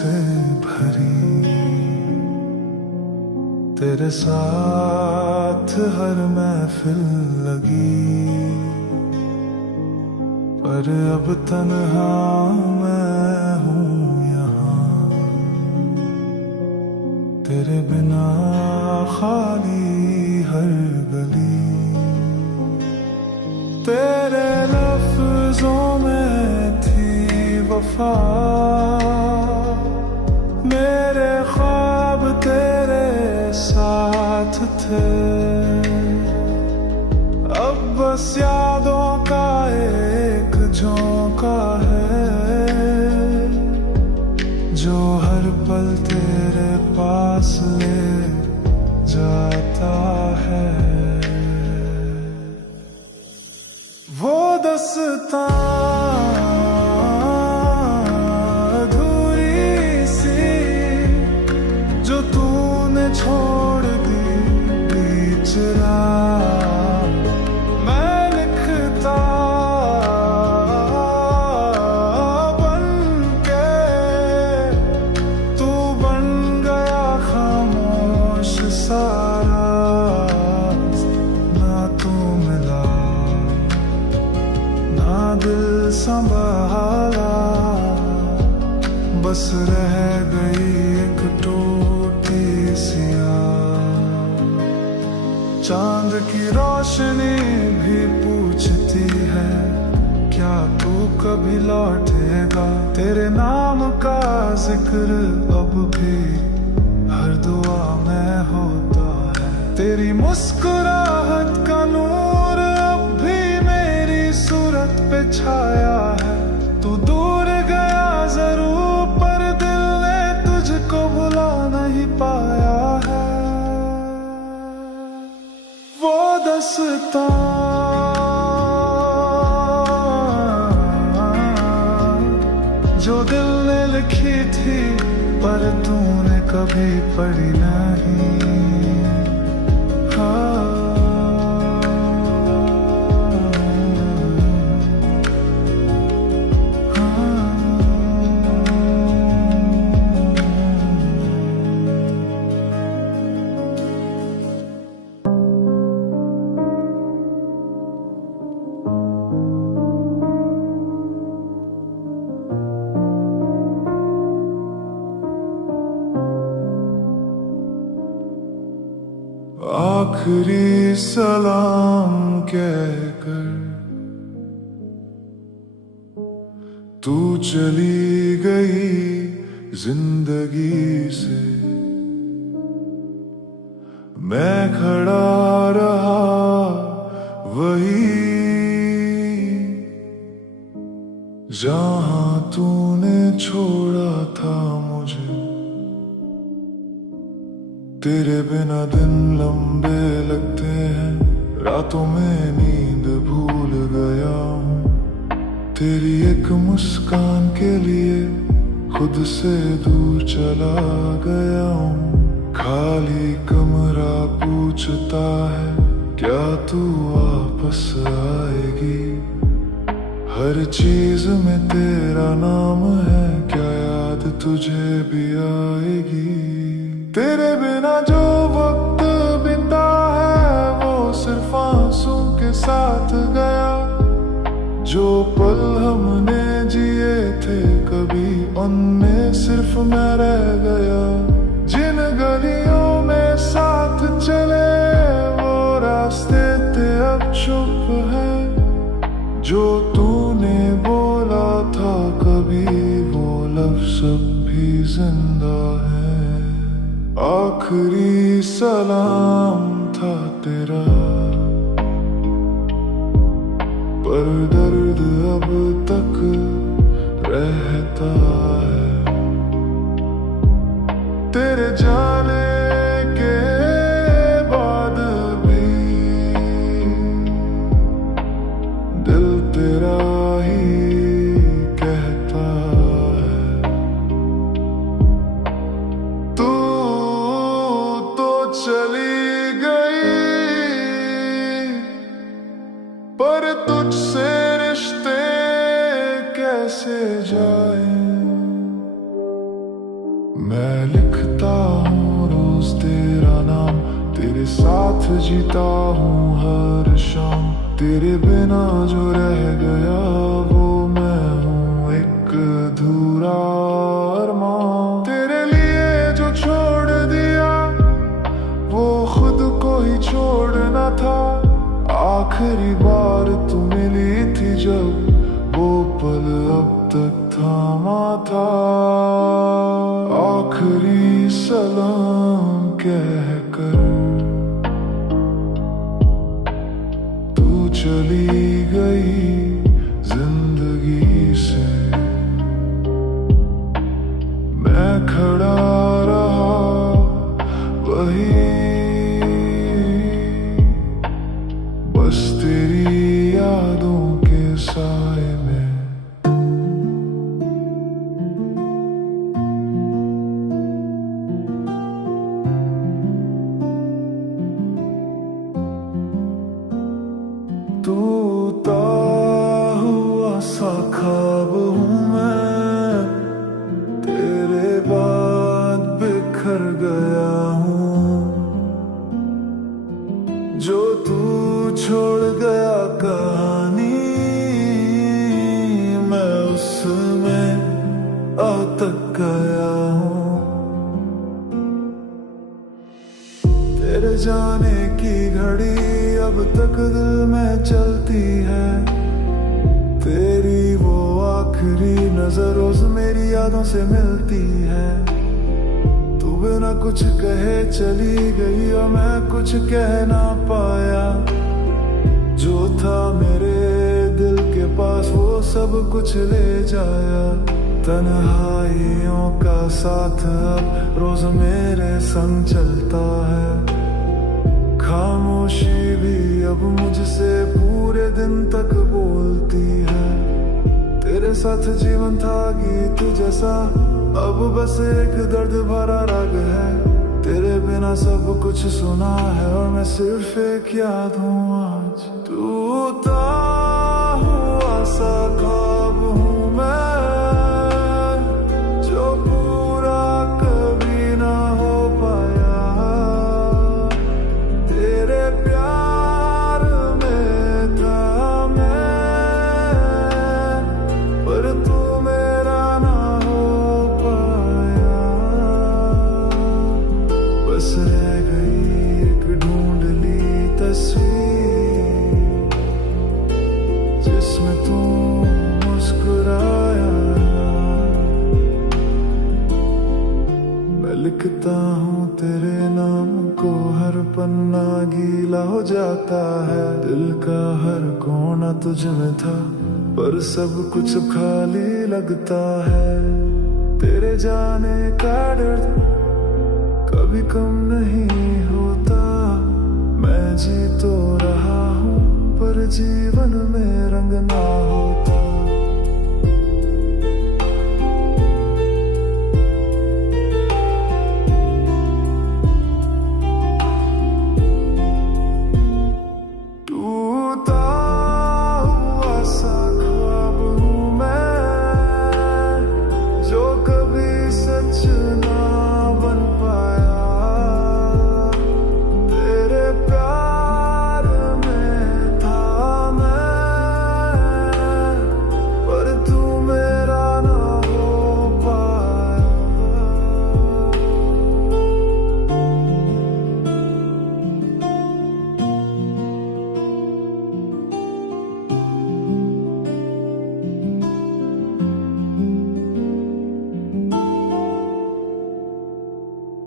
से भरी, तेरे साथ हर महफिल लगी, पर अब तन्हा मैं हूँ यहाँ, तेरे बिना खाली हर गली। तेरे लफ्जों में थी वफा, मेरे ख्वाब तेरे साथ थे, अब बस यादों का एक झोंका है, जो हर पल तेरे पास ले जाता है। वो दस्तां अधूरी सी जो तूने छोड़ दी बीच राह, मैं लिखता बन के, तू बन गया खामोश सारा, ना तू मिला ना दिल संभाला, बस रह गई एक टूटी सी आह। चांद की रोशनी भी पूछती है, क्या तू कभी लौटेगा? तेरे नाम का जिक्र अब भी हर दुआ में होता है, तेरी मुस्कुराहट का नूर अब भी मेरी सूरत पे छाया है। तू दूर गया जरूर, पर दिल ने तुझको भुला नहीं पाया है। वो दस्तां जो दिल ने लिखी थी, पर तूने कभी पढ़ी नहीं। आखिरी सलाम कहकर तू चली गई जिंदगी से, मैं खड़ा रहा वही जहां तूने छोड़ा था मुझे। तेरे बिना दिन लंबे लगते हैं, रातों में नींद भूल गया हूँ, तेरी एक मुस्कान के लिए खुद से दूर चला गया हूँ। खाली कमरा पूछता है, क्या तू वापस आएगी? हर चीज में तेरा नाम है, क्या याद तुझे भी आएगी? तेरे बिना जो वक्त बिता है, वो सिर्फ आंसू के साथ गया। जो पल हमने जिए थे कभी, उनमें सिर्फ मैं रह गया। जिन गलियों में साथ चले, वो रास्ते थे अब चुप है। जो तूने बोला था कभी, वो लफ्ज़ अब भी जिंदा है। आखिरी सलाम था तेरा, पर दर्द अब तक रहता है। तेरे जाने के बाद भी दिल तेरा ही कहता है। तू तो चली गई, पर तुझसे रिश्ते कैसे जाए? मैं लिखता हूँ रोज तेरा नाम, तेरे साथ जीता हूँ हर शाम। तेरे बिना जो रह गया वो मैं हूँ एक अधूरा अरमान। तेरे लिए जो छोड़ दिया वो खुद को ही छोड़ना था। आखिरी बार तू मिली थी जब वो पल अब तक थामा था। आखिरी सलाम कहकर तू चली गई जिंदगी से। मैं खड़ा रहा वही, बस तेरी यादों के साए में। टूटा हुआ सा ख्वाब हूँ मैं, तेरे बाद बिखर गया हूँ। जो तू छोड़ गया कहानी मैं उसमें अटक गया हूँ। तेरे जाने की घड़ी अब तक दिल में चलती है। तेरी वो आखिरी नजर रोज मेरी यादों से मिलती है। तू बिना कुछ कहे चली गई और मैं कुछ कह ना पाया। जो था मेरे दिल के पास वो सब कुछ ले जाया। तन्हाइयों का साथ अब रोज मेरे संग चलता है। खामोशी भी अब मुझसे पूरे दिन तक बोलती है। तेरे साथ जीवन था गीत जैसा, अब बस एक दर्द भरा राग है। तेरे बिना सब कुछ सुना है और मैं सिर्फ एक याद हूँ आज। टूटा हुआ सा ख्वाब हूँ मैं, जो पूरा कभी ना हो पाया। तेरे प्यार में था मैं, पर तू मेरा ना हो पाया। बस रह गई एक ढूंढ ली तस्वीर, जिसमें तू मुस्कुराया। मैं लिखता हूँ तेरे नाम को, हर पन्ना गीला हो जाता है। दिल का हर कोना तुझ में था, पर सब कुछ खाली लगता है। तेरे जाने का डर कभी कम नहीं होता। मैं जी तो रहा हूँ पर जीवन में रंग ना होता। टूटा हुआ सा ख्वाब हूँ मैं, जो कभी सच ना बन पाया। तेरे प्यार में था मैं, पर तू मेरा ना हो पाया।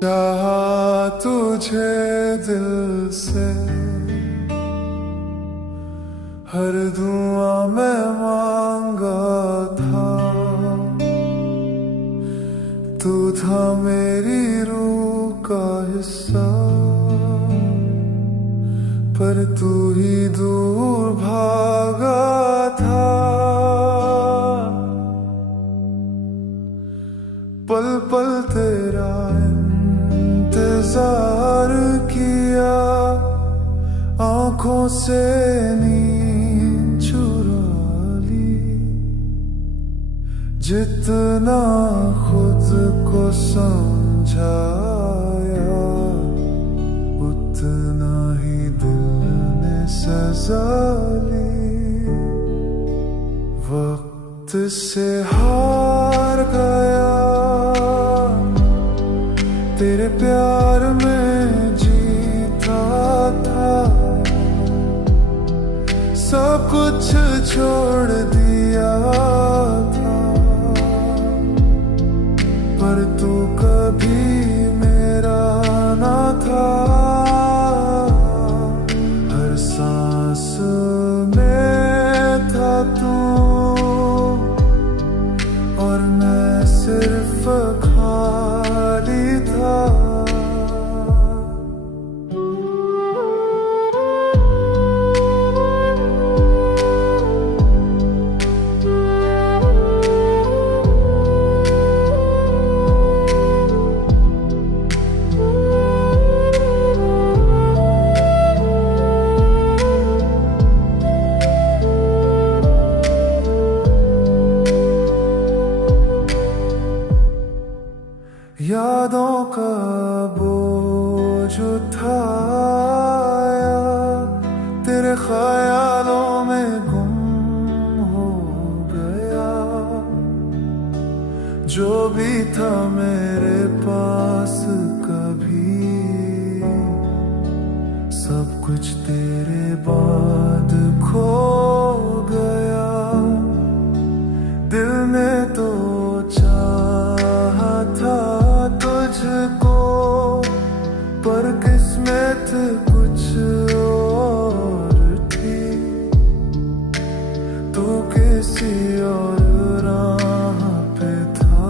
चाहा तुझे दिल से, हर दुआ में मांगा था। तू था मेरी रूह का हिस्सा, पर तू ही दूर भागा था। पल पल तेरा इंतजार किया, आंखों से नींद चुरा ली। जितना खुद को समझाया उतना ही दिल ने सजा ली। वक्त से हार गया, तेरे प्यार में जीता था, सब कुछ छोड़ दिया था, पर तू कभी मेरा ना था। हर सांस में था तू और मैं सिर्फ खाली था। यादों का बोझ उठाया, तेरे ख्यालों में गुम हो गया। जो भी था मेरे पास कभी, सब कुछ तेरे बाद खो गया। दिल ने तो चाहा था तुझको, पर किस्मत कुछ और थी। तू किसी और राह पे था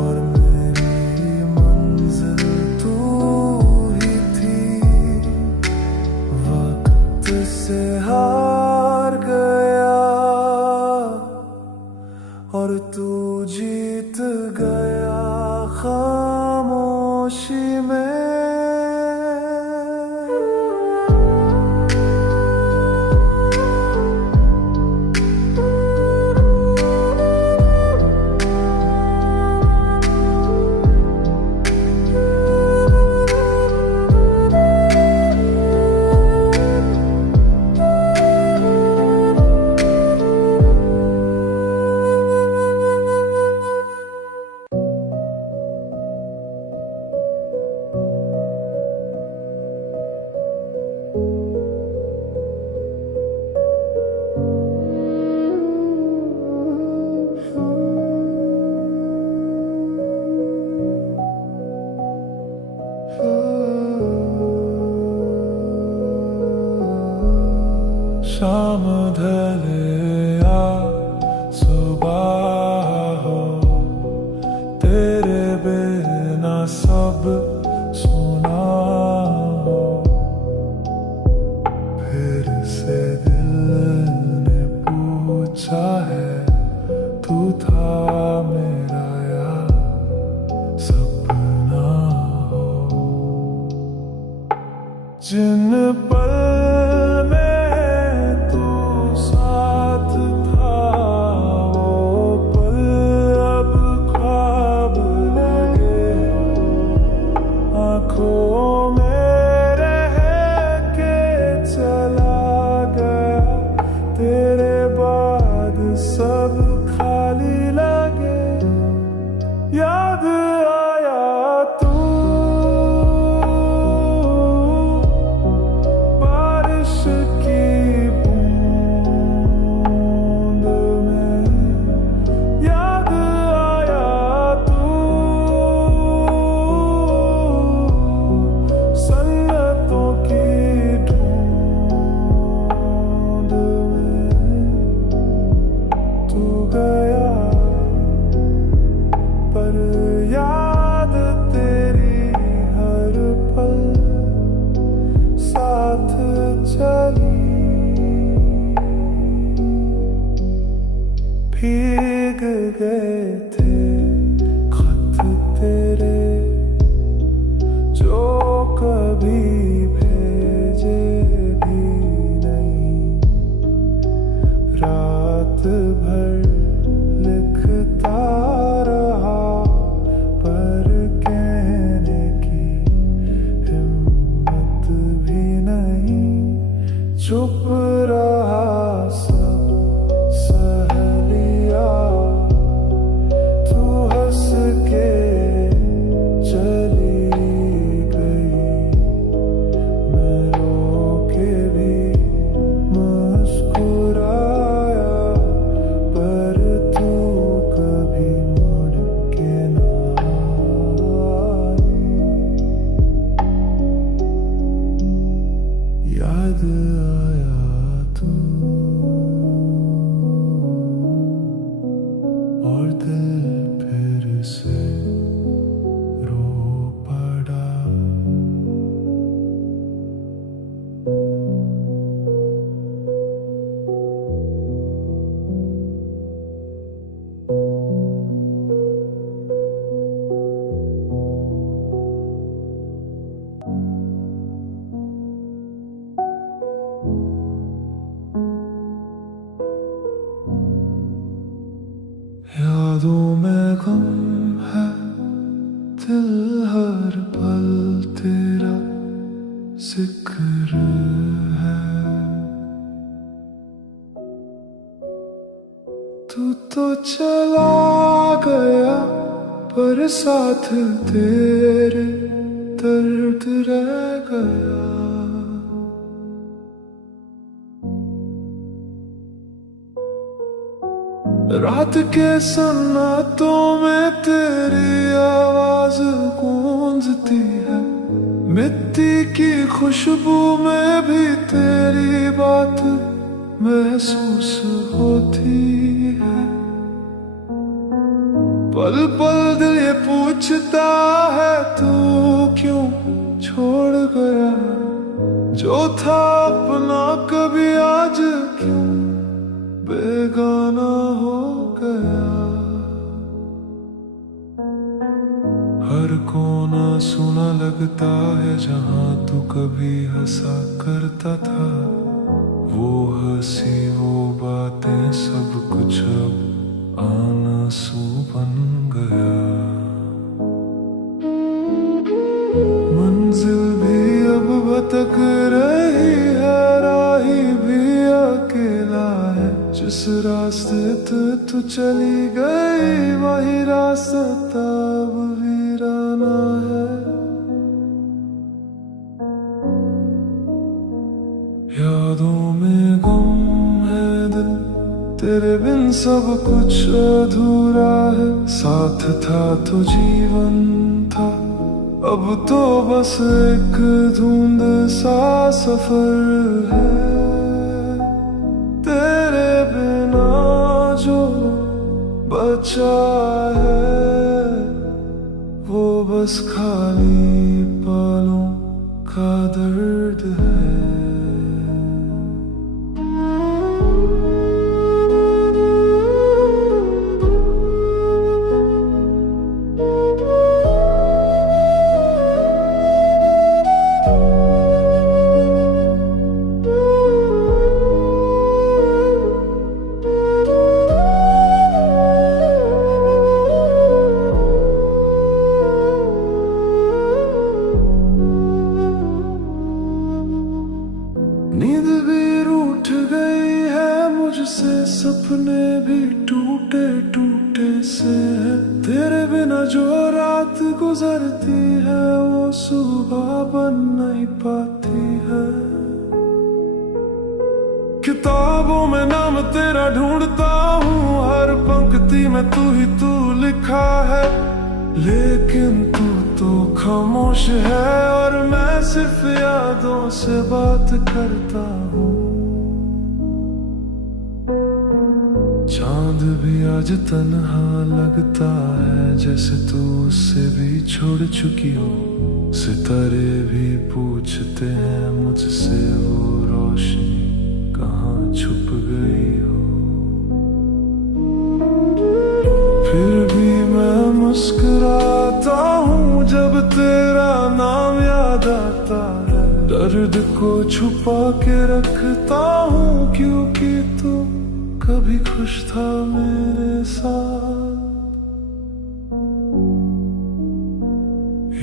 और मेरी मंजिल तू ही थी। वक्त से हार गया और तू जीत गया खामोशी में। शाम ढले या सुबह हो, तेरे बिना सब सुना हो। फिर से दिल ने पूछा है, तू था मेरा या सपना हो। जिन पल सब खाली लगे। याद आया तू बारिश की बूंद में। याद आया तू सन्नतों की ढूंढ में। तू गया पर याद तेरी हर पल साथ चली। भीग गए थे खत तेरे जो कभी भेजे भी नहीं। रात भर पर साथ तेरे दर्द रह गया। रात के सन्नाटों में तेरी आवाज गूंजती है, मिट्टी की खुशबू में भी तेरी बात महसूस होती है। पल पल दिल ये पूछता है तू क्यों छोड़ गया, जो था अपना कभी आज क्यों बेगाना हो गया। हर कोना सुना लगता है जहां तू कभी हंसा करता था, वो हंसी वो बातें सब कुछ अब आंसू बन गया। मंजिल भी अब भटक रही है, राही भी अकेला है, जिस रास्ते तू चली गई वही रास्ता अब वीराना है। यादों में गम है दिल, तेरे बिन सब कुछ अधूरा है, साथ था तो जीवन था, अब तो बस एक धुंध सा सफर है। तेरे बिना जो बचा है वो बस खाली पलों का दर्द है। नींद भी रूठ गई है मुझसे, सपने भी टूटे टूटे से हैं, तेरे बिना जो रात गुजरती है वो सुबह बन नहीं पाती है। किताबों में नाम तेरा ढूंढता हूँ, हर पंक्ति में तू ही तू लिखा है, लेकिन तू तो खामोश है और मैं सिर्फ यादों से बात करता हूँ। चांद भी आज तन्हा लगता है, जैसे तू उससे भी छोड़ चुकी हो, सितारे भी पूछते हैं मुझसे वो रोशनी कहाँ छुप गई हो। फिर भी मैं मुस्कुराता हूँ जब तेरा नाम याद आता है, दर्द को छुपा के रखता हूँ क्योंकि तू कभी खुश था मेरे साथ।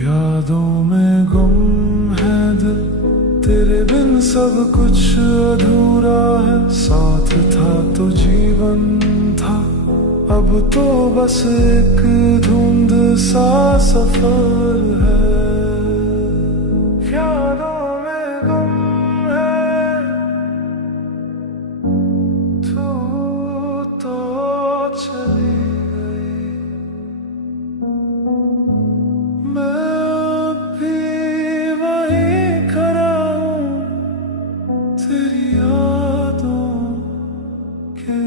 यादों में गुम है दिल, तेरे बिन सब कुछ अधूरा है, साथ था तो जीवन था, अब तो बस एक धुंध सा सफर है। यादों में गुम है तू तो चली गई, मैं भी वहीं खड़ा हूँ तेरी यादों के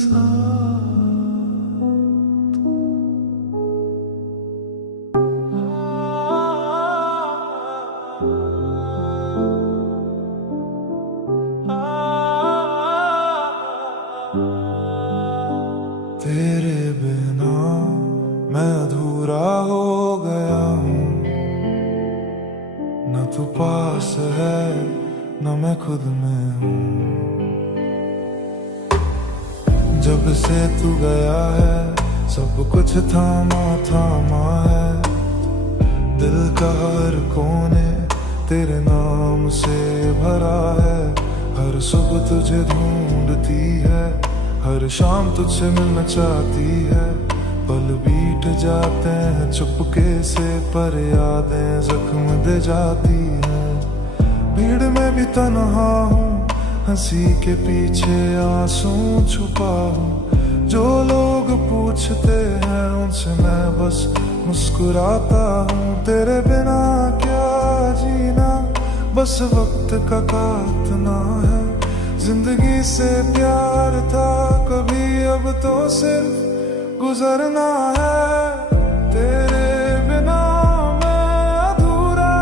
साथ। तेरे बिना मैं अधूरा हो गया हूँ, न तू पास है न मैं खुद में हूँ। जब से तू गया है सब कुछ थामा थामा है, दिल का हर कोने तेरे नाम से भरा है, हर सुबह तुझे ढूंढती है, हर शाम तुझसे मिलना चाहती है, पल बीत जाते हैं चुपके से, पर यादें जख्म दे जाती हैं। भीड़ में भी तन्हा हूँ, हंसी के पीछे आंसू छुपा हूँ। जो लोग पूछते हैं उनसे मैं बस मुस्कुराता हूँ। तेरे बिना क्या जीना, बस वक्त का काटना है। जिंदगी से प्यार था कभी, अब तो सिर्फ गुजरना है। तेरे बिना मैं अधूरा,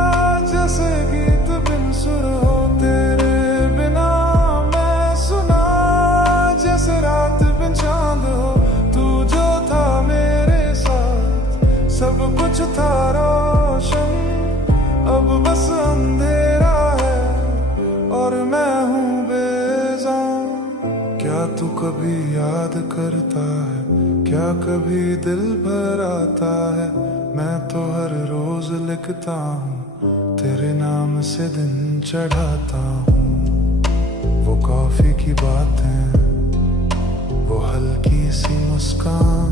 जैसे गीत बिन सुर हो। तेरे बिना मैं सुना, जैसे रात बिन चांद हो। तू जो था मेरे साथ, सब कुछ था रोशन, अब बस अंधेरा है और मैं हूँ बेजान। क्या तू कभी याद करता है, क्या कभी दिल भर आता है? मैं तो हर रोज लिखता हूँ, तेरे नाम से दिन चढ़ाता हूँ। वो कॉफी की बातें, वो हल्की सी मुस्कान,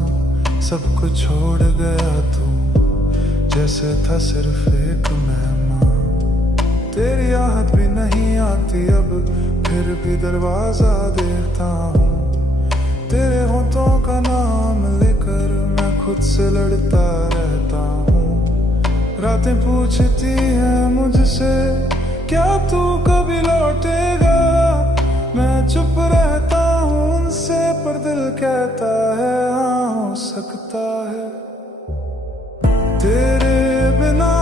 सब कुछ छोड़ गया तू, जैसे था सिर्फ एक मेहमान। तेरी आहट भी नहीं आती अब, फिर भी दरवाजा देखता हूँ। तेरे होठों का नाम लेकर मैं खुद से लड़ता रहता हूँ। रातें पूछती हैं मुझसे, क्या तू कभी लौटेगा? मैं चुप रहता हूँ उनसे, पर दिल कहता है हाँ हो सकता है। तेरे बिना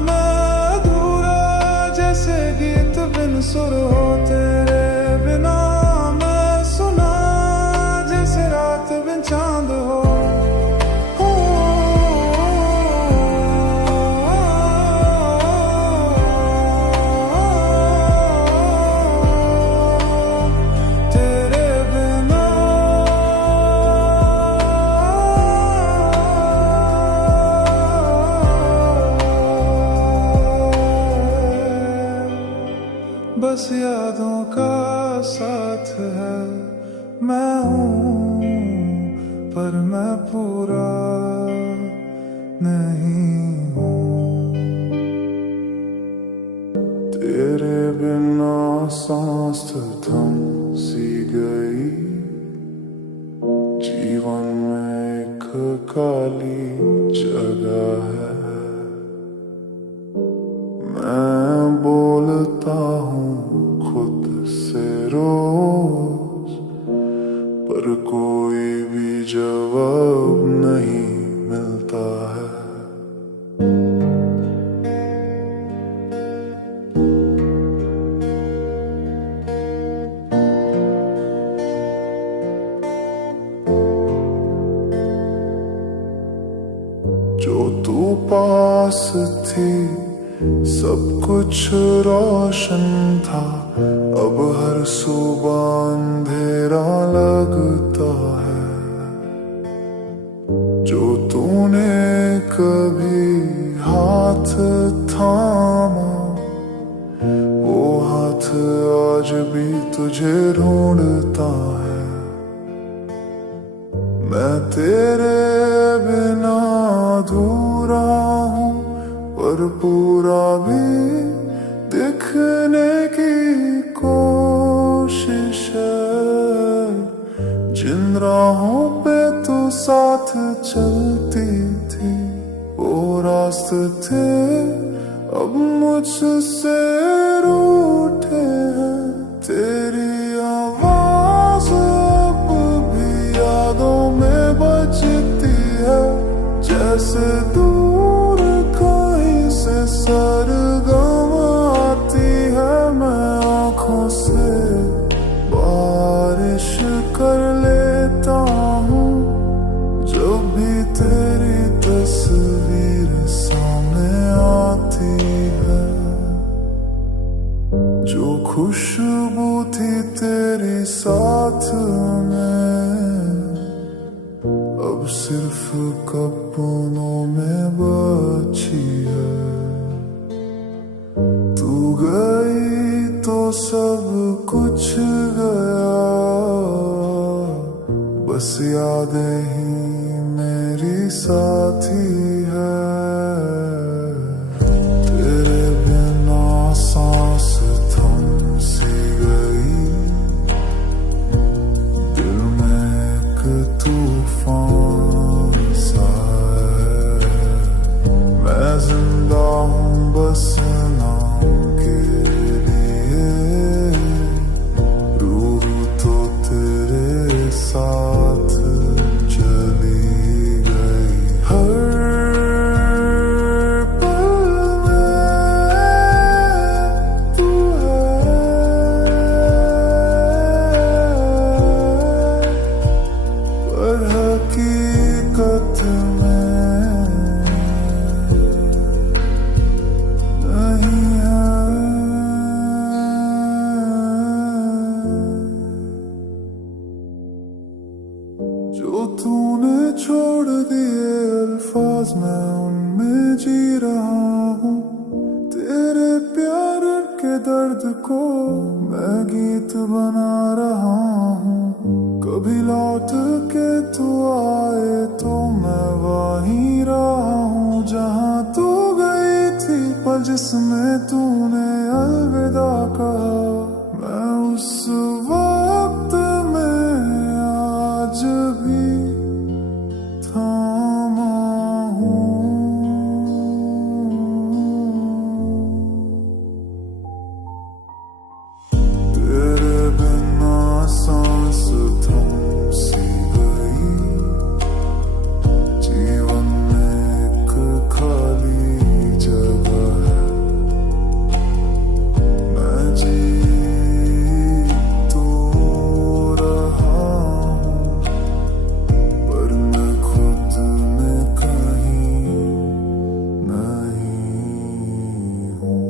मैं अधूरा, जैसे गीत बिन सुर हो। तेरे बिना मैं सुना, जैसे रात बिन चांद हो। तेरे बिना बस यादों का साथ है। मैं हूँ पर मैं पूरा नहीं हूँ। तेरे बिना सांस थम सी गई, जीवन में एक काली जगह है। मैं बोलता हूँ खुद से रोज, पर कोई भी जवाब नहीं मिलता है। जो तू पास थी, सब कुछ रोशन था। अब हर सुबह अंधेरा लगता है। जो तूने कभी हाथ थामा, वो हाथ आज भी तुझे ढूंढता है। मैं तेरे बिना अधूरा हूँ, पर पूरा भी दिखने की कोशिश है। जिन राहों पे तू साथ चलती थी, वो रास्ते थे अब मुझसे रूठे हैं। तेरी आवाज़ अब भी यादों में बजती है, जैसे दूर कहीं से सरगम आती है। मैं आँखों से बारिश कर लेता हूँ, जब भी तेरी तस्वीर सामने आती है। जो खुशबू थी तेरी साथ में, अब सिर्फ कपनों में बची है। तू गई तो सब कुछ गया, बस यादें ही मेरी साथी है। तेरे बिना सांस थम सी गई, दिल में एक तूफान सा है। मैं जिंदा हूँ बस नाम के लिए, रूह तो तेरे साथ चली गई। हर पल में तू है, पर हकीकत में नहीं है। जो तूने छोड़ दिए अल्फाज मैं उनमें जी रहा हूँ। तेरे प्यार के दर्द को मैं गीत बना रहा हूँ। कभी लौट के तू आए तो मैं वहीं रहा हूँ जहाँ तू गई थी, पर जिसमें तूने अलविदा कहा। मैं उस वक्त में आज भी थामा हूँ। तेरे बिना सांस थम सी गई, जीवन में एक खाली जगह है। मैं जी तो रहा हूँ, पर मैं खुद में कहीं नहीं हूँ।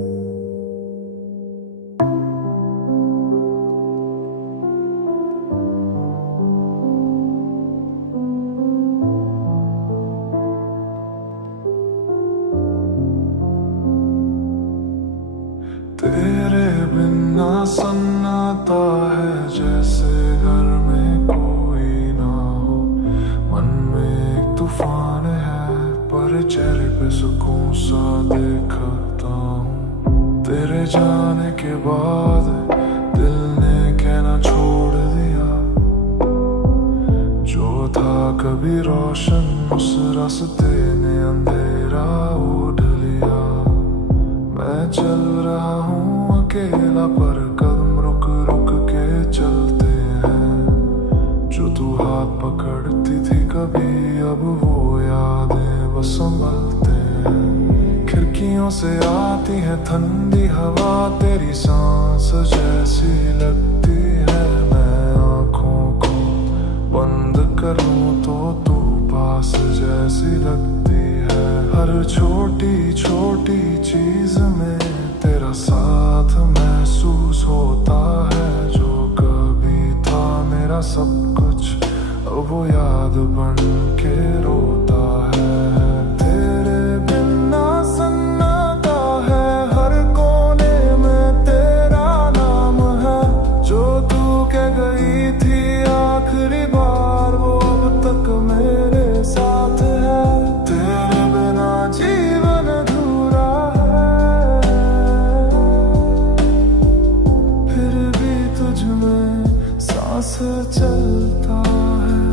तेरे बिना सन्नाटा है जैसे घर में कोई ना हो। मन में एक तूफान है पर चेहरे पे सुकून सा देखता हूँ। तेरे जाने के बाद दिल ने कहना छोड़ दिया, जो था कभी रोशन उस रास्ते ने अंधेरा ओढ़ लिया। मैं चल रहा हूँ अकेला पर कदम रुक रुक के चलते हैं। जो तू हाथ पकड़ती थी कभी अब वो यादें बस संभलते हैं। खिड़कियों से आती है ठंडी हवा, तेरी सांस जैसी लगती है। मैं आँखों को बंद करूँ तो तू पास जैसी लगती है। हर छोटी छोटी चीज में तेरा साथ महसूस होता है। जो कभी था मेरा सब कुछ अब वो याद बन के रोता है। तेरे बिना सन्नाटा है, हर कोने में तेरा नाम है। जो तू कह गई थी आखिरी बार वो अब तक मेरे साथ है। तेरे बिना जीवन अधूरा है, फिर भी तुझ में सांस चलता है।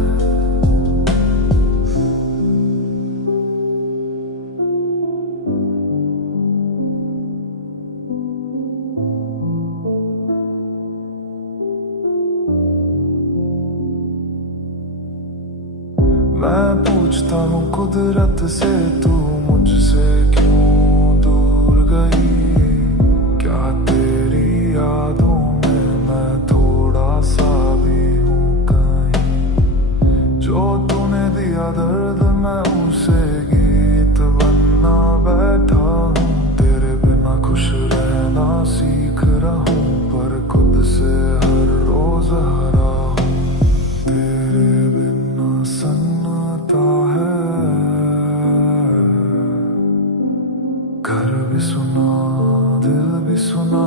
मैं पूछता हूँ कुदरत से तू मुझसे क्यों दूर गई। क्या तेरी यादों में मैं थोड़ा सा भी हूँ कहीं। जो तूने दिया दर्द मैं उसे गीत बनना बैठा हूँ। तेरे बिना खुश रहना सीख रहा हूँ, पर खुद से हर रोज हरा हूँ। तेरे बिना सन्नाटा है, घर भी सुना दिल भी सुना।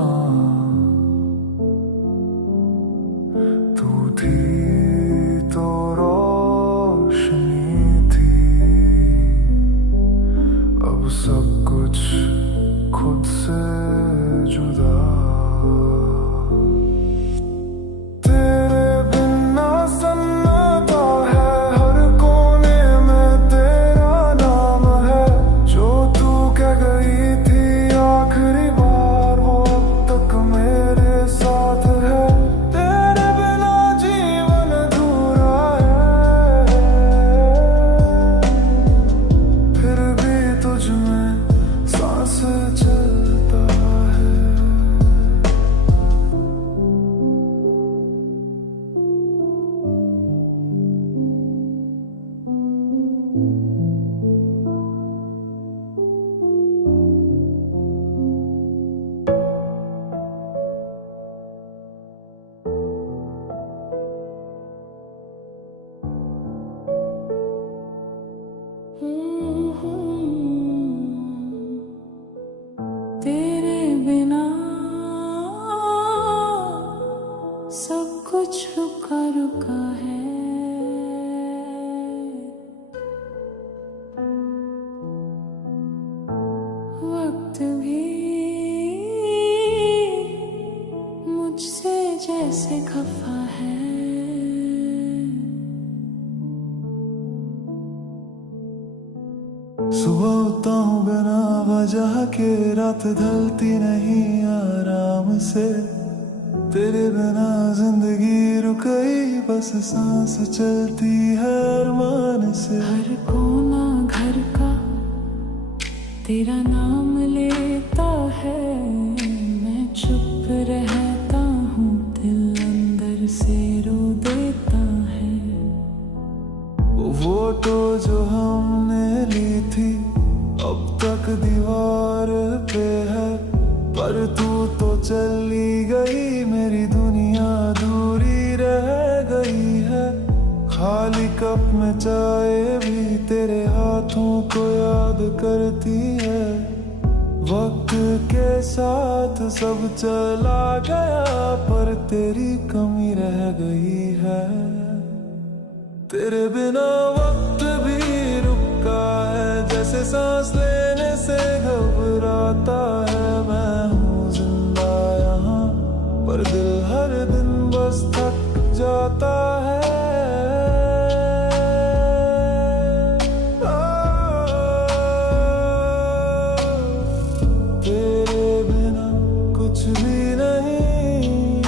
तू थी तो रोशनी थी, अब सब कुछ खुद से जुदा। तेरे बिना सन्नाटा है, हर कोने में तेरा नाम है। जो तू कह गई थी आखिरी बार, वो अब तक मेरे साथ है। तेरे बिना जीवन अधूरा है, फिर भी तुझ में सांस चलता है। तेरे बिना सब कुछ रुका रुका है। वक्त भी मुझसे जैसे खफा है। सुबह उठता हूँ बिना वजह के, रात ढलती नहीं आराम से। तेरे बिना जिंदगी रुक गई, बस सांस चलती है अरमान से। हर कोना घर का तेरा नाम लेता है। मैं चुप रहता हूँ, दिल अंदर से रो देता है। वो फोटो जो हमने ली थी अब तक दीवार पे है, पर तू तो चली गई, मेरी दुनिया दूरी रह गई है। खाली कप में चाय भी तेरे हाथों को याद करती है। वक्त के साथ सब चला गया, पर तेरी कमी रह गई है। तेरे बिना वक्त भी रुका है, जैसे सांस लेने से घबराता है। मैं हूँ जिंदा यहाँ, पर दिल हर दिन बस थक जाता है। तेरे बिना कुछ भी नहीं,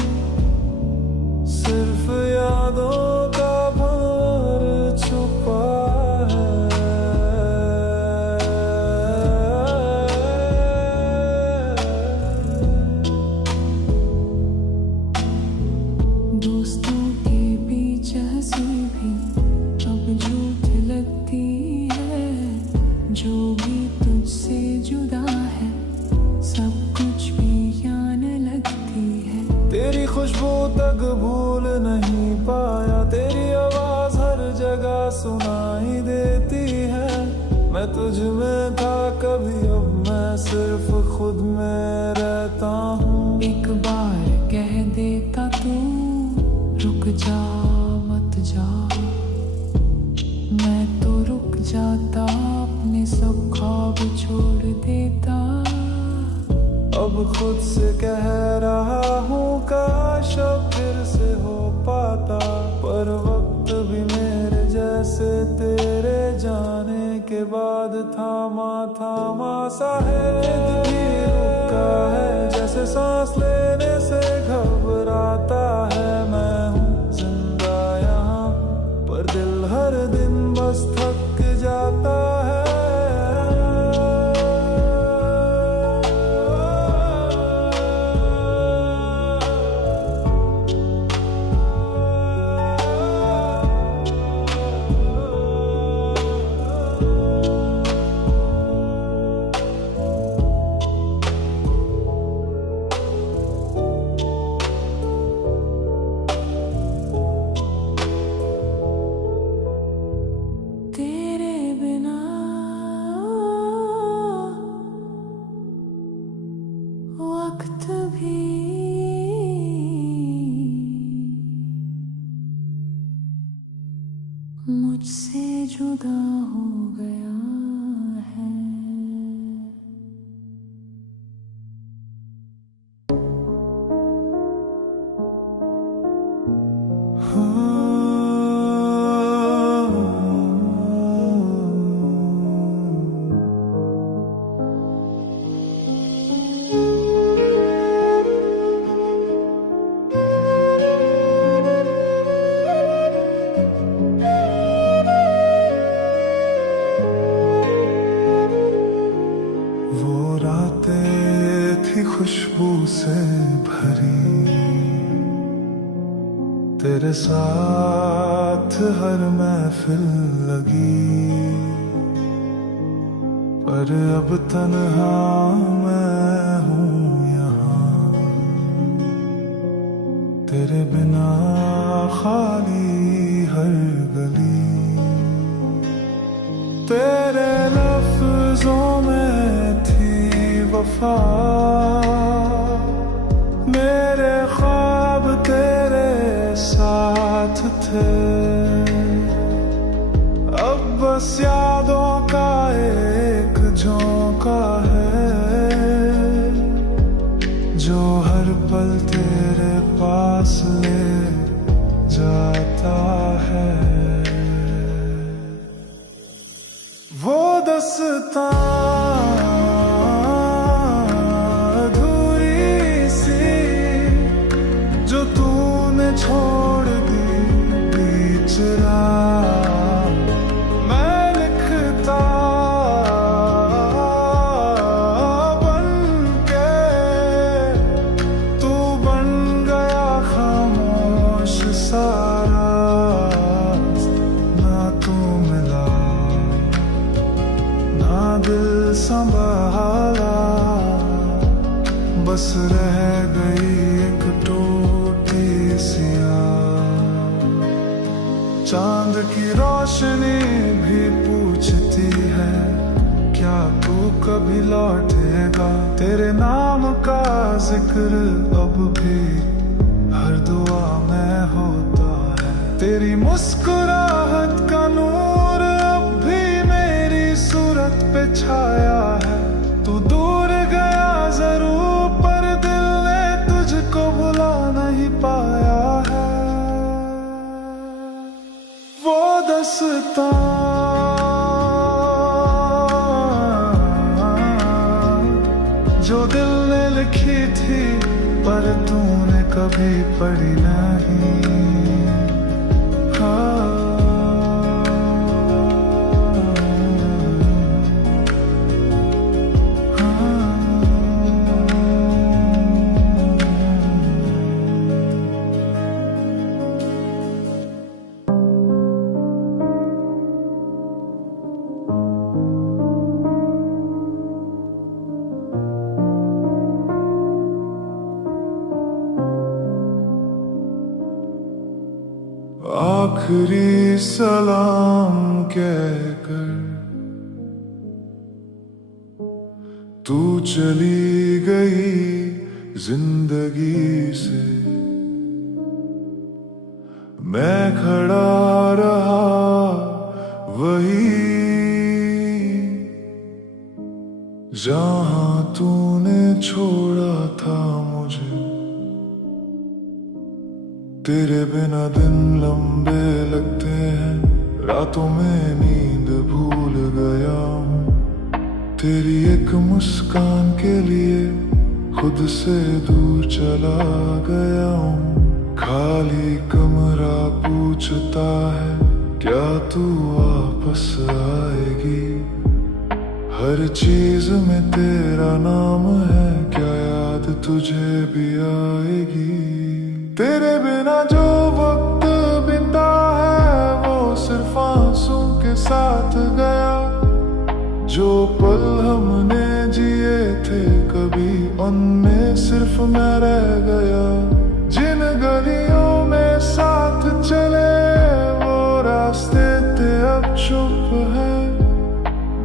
सिर्फ यादों का भार छुपा है। दोस्तों के बीच हंसी भी अब झूठ लगती है। जो भी तुझसे जुदा है, सब कुछ भी यान लगती है। तेरी खुशबू तक भूल नहीं पाया, तेरी आवाज हर जगह सुनाई देती है। मैं तुझ में था कभी, अब मैं सिर्फ खुद में रहता हूँ। एक बार कह देता तू रुक जा मत जा, मैं तो रुक जाता, अपने सब ख्वाब छोड़ देता। अब खुद से कह रहा हूँ काश अब फिर से हो पाता, पर वक्त भी मेरे जैसे तेरे जाने के बाद थामा थामा सा है। भी रुका है, जैसे सांस लेने से घबराता है। मैं हूँ जिंदा यहाँ, पर दिल हर दिन बस थक जाता है। वक्त भी मुझसे जुदा हो गया है। की खुशबू से भरी, तेरे साथ हर महफिल लगी, पर अब तन्हा मैं हूँ यहाँ, तेरे बिना खाली हर गली। तेरे लफ्जों में थी वफा, मेरे ख्वाब तेरे साथ थे, अब बस यादों का एक झोंका है, जो हर पल तेरे पास ले जाता है। वो दस्तां अधूरी सी जो तूने छोड़ दी बीच राह, मैं लिखता बन के, तू बन गया खामोश सारा, ना तू मिला ना दिल संभाला, बस रह गई एक टूटी सी आह। चांद की रोशनी भी पूछती है, क्या तू कभी लौटेगा? तेरे नाम का जिक्र अब भी हर दुआ में होता है, तेरी मुस्कुराहट का नूर अब भी मेरी सूरत पे छाया है। तू दूर गया जरूर, पर दिल ने तुझको भुला नहीं पाया है। वो दस्तां जो दिल ने लिखी थी, पर तूने कभी पढ़ी नहीं। आखिरी सलाम कहकर तू चली गई जिंदगी से, मैं खड़ा रहा वही जहां तूने छोड़ा था मुझे। तेरे बिना दिन लंबे लगते हैं, रातों में नींद भूल गया हूँ, तेरी एक मुस्कान के लिए खुद से दूर चला गया हूँ। खाली कमरा पूछता है, क्या तू वापस आएगी? हर चीज में तेरा नाम है, क्या याद तुझे भी आएगी? तेरे बिना जो वक्त बीता है, वो सिर्फ आंसू के साथ गया। जो पल हमने जिए थे कभी, उनमें सिर्फ मैं रह गया। जिन गलियों में साथ चले, वो रास्ते थे अब चुप है।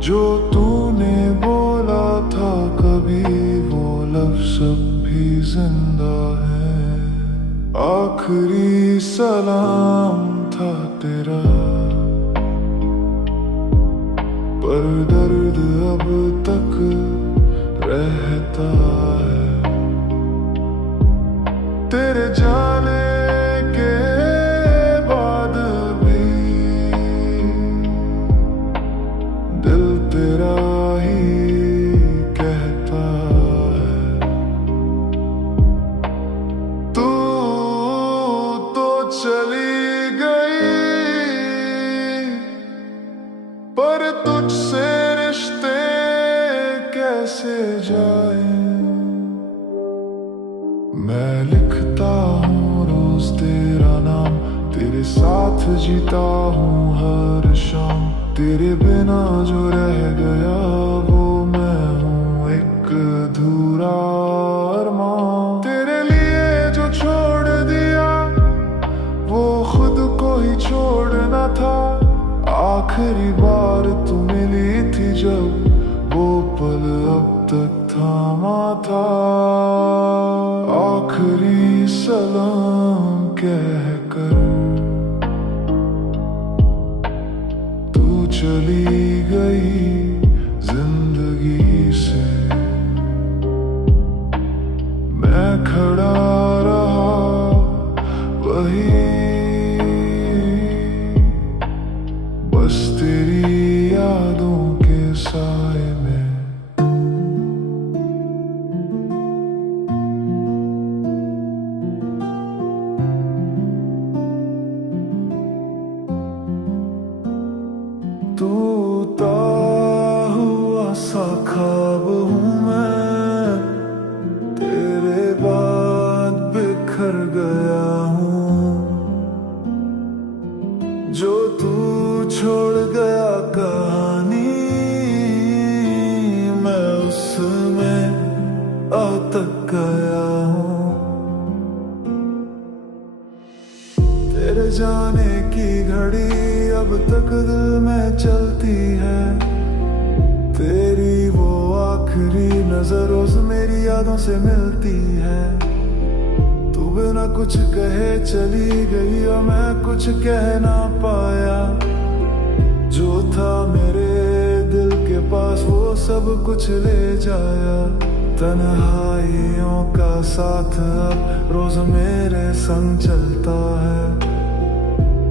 जो तूने बोला था कभी, वो लफ्ज़ अब भी जिंदा है। आखिरी सलाम था तेरा, पर दर्द अब तक रहता है। तेरे जाने के बाद भी दिल तेरा ही कहता है। तू तो चली गई, पर तुझसे जीता हूँ हर शाम। तेरे बिना जो रह गया वो मैं हूँ एक अधूरा अरमान। तेरे लिए जो छोड़ दिया वो खुद को ही छोड़ना था। आखिरी बार तू मिली थी जब वो पल अब तक थामा था। आखिरी सलाम कहकर तू चली गई जिंदगी से। मैं खड़ा रहा वही बस तेरी यादों के साए में। टूटा हुआ सा ख्वाब हूँ मैं, तेरे बाद बिखर गया हूँ। जो तू छोड़ गया कहानी मैं उसमें अटक गया हूँ। तेरे जाने की घड़ी अब तक दिल में चलती है। तेरी वो आखिरी नजर रोज मेरी यादों से मिलती है। तू बिना कुछ कहे चली गई और मैं कुछ कह ना पाया। जो था मेरे दिल के पास वो सब कुछ ले जाया। तन्हाइयों का साथ अब रोज मेरे संग चलता है।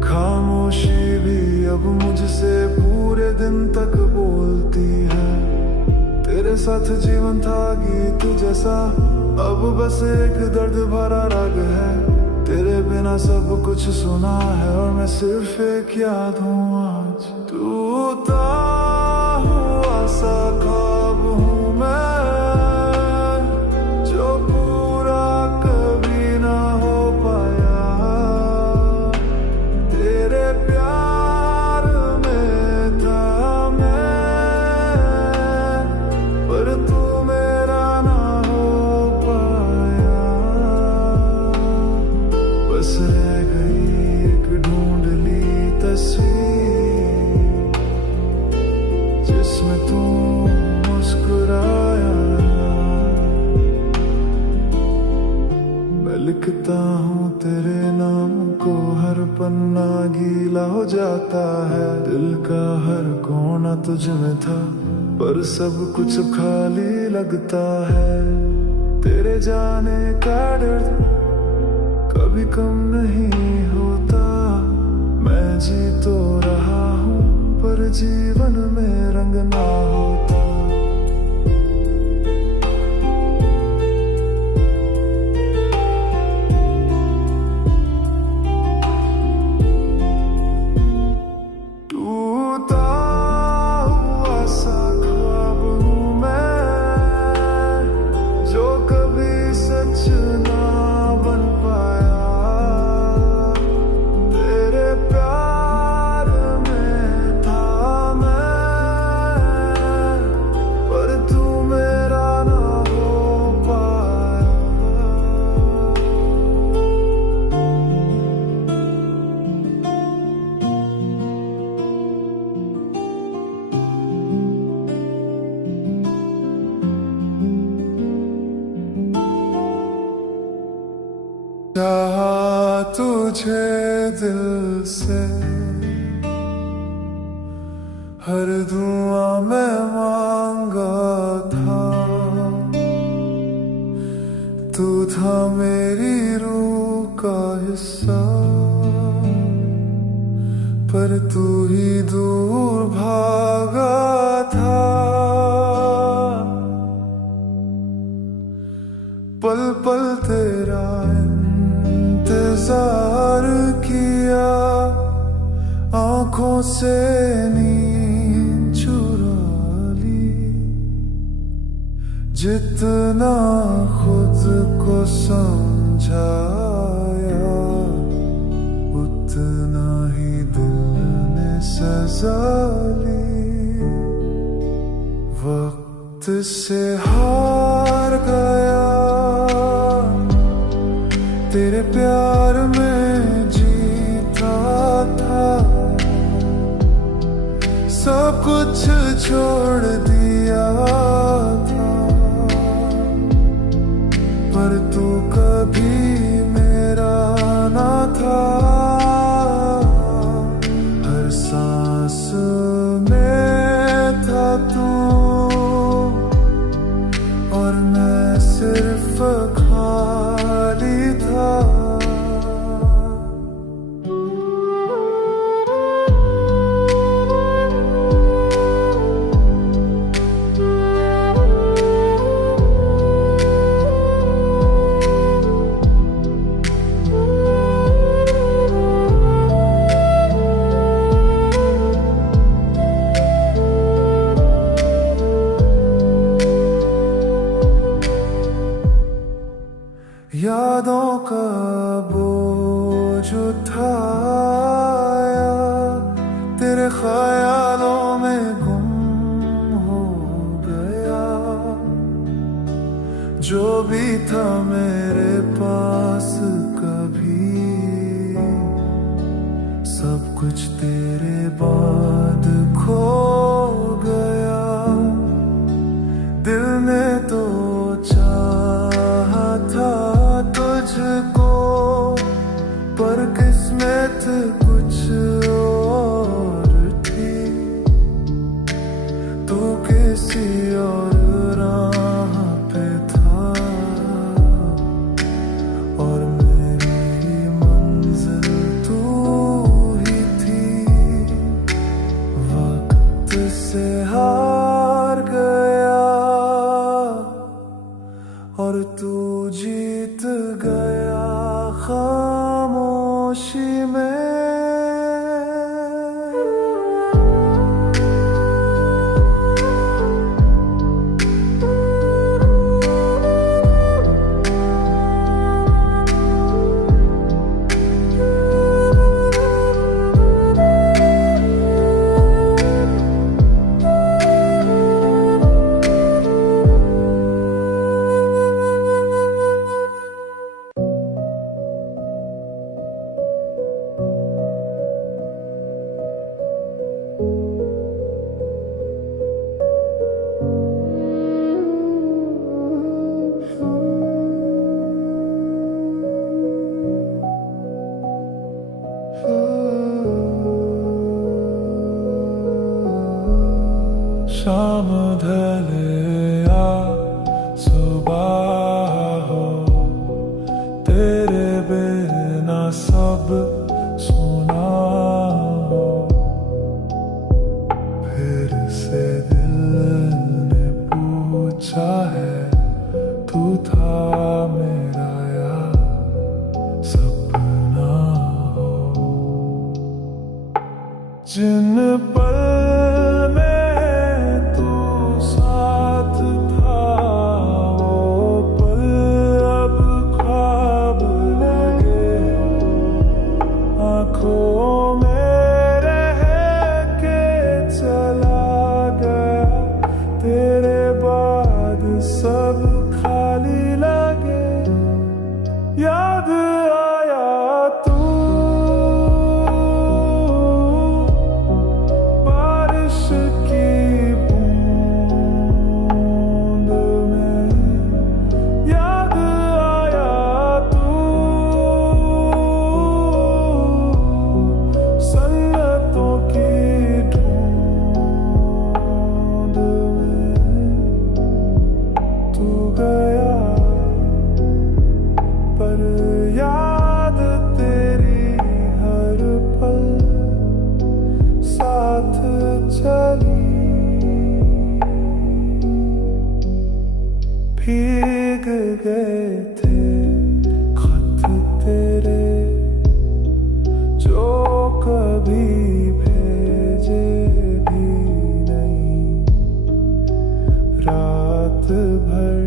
खामोशी भी अब मुझसे पूरे दिन तक बोलती है। तेरे साथ जीवन था गीत जैसा, अब बस एक दर्द भरा राग है। तेरे बिना सब कुछ सुना है और मैं सिर्फ एक याद हूँ आज। टूटा हुआ सा ख्वाब हूँ मैं, जो पूरा कभी ना हो पाया। तेरे प्यार में था मैं, पर तू मेरा ना हो पाया। बस रह गई एक ढूंढ ली तस्वीर जिसमें तू मुस्कुराया। मैं लिखता हूँ तेरे नाम को, हर पन्ना गीला हो जाता है। दिल का हर कोना तुझ में था, पर सब कुछ खाली लगता है। तेरे जाने का दर्द कभी कम नहीं होता। मैं जी तो रहा हूँ पर जीवन में रंग ना होता। टूटा हुआ सा ख्वाब हूँ मैं, जो कभी सच ना बन पाया। तेरे प्यार में था मैं, पर तू मेरा ना हो पाया। चाहा तुझे दिल से, हर दुआ में मांगा था। तू था मेरी रूह का हिस्सा, पर तू ही दूर भागा था। पल पल तेरा इंतजार किया, आंखों से नींद चुरा ली। जितना खुद को समझाया उतना ही सजा ली। वक्त से हार गया, तेरे प्यार में जीता था, सब कुछ छोड़ दिया था, पर तू कभी मेरा ना था। हर सांस में था तू, और मैं सिर्फ खाली था। यादों का बोझ उठाया, तेरे ख्यालों में गुम हो गया। जो भी था मेरे पास कभी, सब कुछ तेरे बाद खो गया। दिल ने तो चाहा था तुझको, पर किस्मत कुछ और थी। तू किसी और राह पे था, और मेरी मंजिल तू ही थी। वक्त से हार गया, और तू जीत गया खामोशी में। शाम ढले या सुबह हो, तेरे बिना सब सुना हो। फिर से दिल ने पूछा है, तू था मेरा या सपना हो। जिन पल सब खाली लगे। याद आया तू, बारिश की बूंद में। याद आया तू, सन्नतों की ढूंढ में। तू गया, पर याद तेरी हर पल साथ चली। भीग गए थे खत तेरे, जो कभी भेजे भी नहीं। रात भर